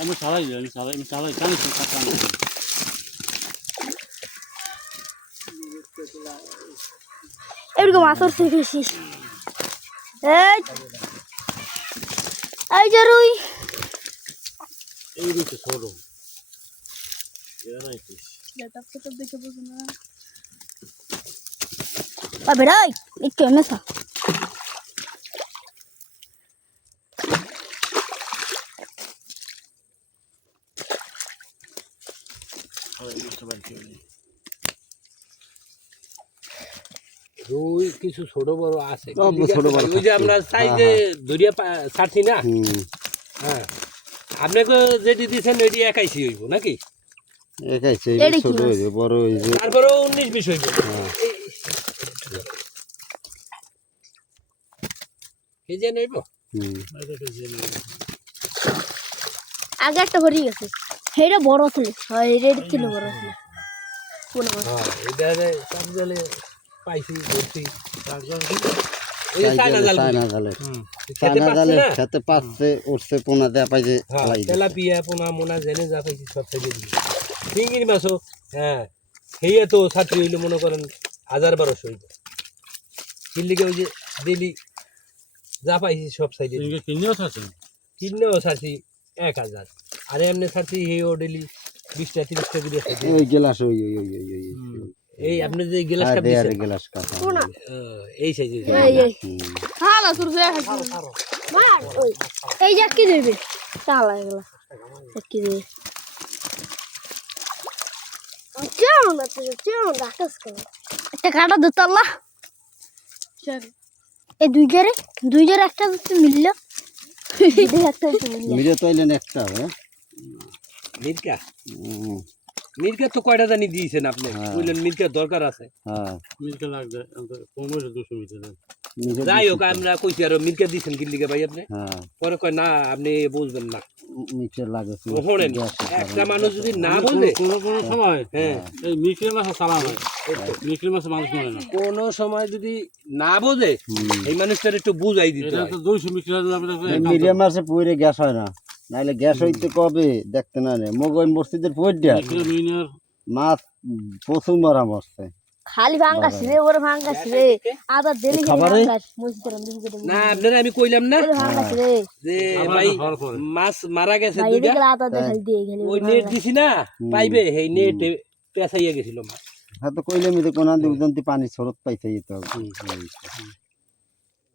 আমি চালাই জানি তো কাটান এরকম আসর শিখেছিস এই যে রুই এই দিকে ছোট এরাই তো বেড়াই একটু মেশা রুই কিছু ছোট বড় আছে ছোট বড় ওই যে আমরা সাইজে ধরিয়া ছাড়ছি না হ্যাঁ আপনাকে যেটি দিয়েছেন ওইটি একাইছি হইব নাকি একাইছে ছোট হইবে বড় হইবে তারপরেও 19-20 হইব এই যে নেব আগে একটা হরি গেছে হেটা বড় ছিল রেড ছিল বড় ছিল হ্যাঁ এটা সব জলে পাইছি ধরছি ওই চায়না জাল খেতে পাচ্ছে উঠছে পোনা দেয়া পাইছে তেলাপিয়া পোনা মোনা জেনে যা পাইছি সব থেকে চিংড়ি মাছও হ্যাঁ সেইয়া তো ছাত্রী হইলে মনে করেন 1000-1200 হইব চিল্লিকে ওই যে ডেলি যা পাইছি সব সাইডে কিনেও ছাড়ছি 1000 আর এমনি ছাড়ছি হেও ডেলি 20-30 করে ওই গ্লাস ওই এই আপনি যে গ্লাসটা দিছেন গ্লাস কাটা এই সাইজে হালা তোর দেখ মার ওই এই যে কি দেবে চালা এগুলা কি দেবে কেমন আছে কেমন ডাকাস কেন একটা কাটা দিত আল্লাহ এই দুই জারে একটা মিলল মিলে তো আইলেন একটা মির্কা তো কয়টা জানি দিয়েছেন আপনি বললেন মির্কার দরকার আছে মিলকে লাগবে 1500-200 মিটার যাই হোক আমরা কইছি আর মির্কা দিয়েছেন কিল্লিকে ভাই আপনি পরে কয় না আপনি বুঝবেন না মিক্সার লাগে শোনেন একটা মানুষ যদি না বোঝে কোনো সময় এই মিক্সের মাছ চালা হয় মিক্সের মাছ মানুষ মনে না কোনো সময় যদি না বোঝে এই মানুষটার একটু বুঝাই দিতে এটা তো 200 মিটার মিডিয়াম মাছে পুরে গ্যাস হয় না নাইলে গ্যাস হইতে কবে দেখতে না মগই মসজিদের পড়িয়া মাছ প্রচুর মরা মরছে খালি ভাঙ্গাস রে ওর ভাঙ্গাস রে আদা দেলি ভাঙ্গাস মসজিদের না আপনারা আমি কইলাম না ভাঙ্গাস রে যে ভাই মাছ মারা গেছে ভাই দেখলা আদা দেখাল দিয়ে গেল ওই নেট দিছি না পাইবে এই নেট পেছাইয়া গেছিল মাছ হ্যাঁ তো কইলাম তো কোন দুজনতি পানি ছরত পাইছে তো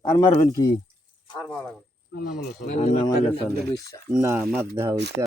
আর মারবেন কি আর মারা না মাছ দেখা হইছে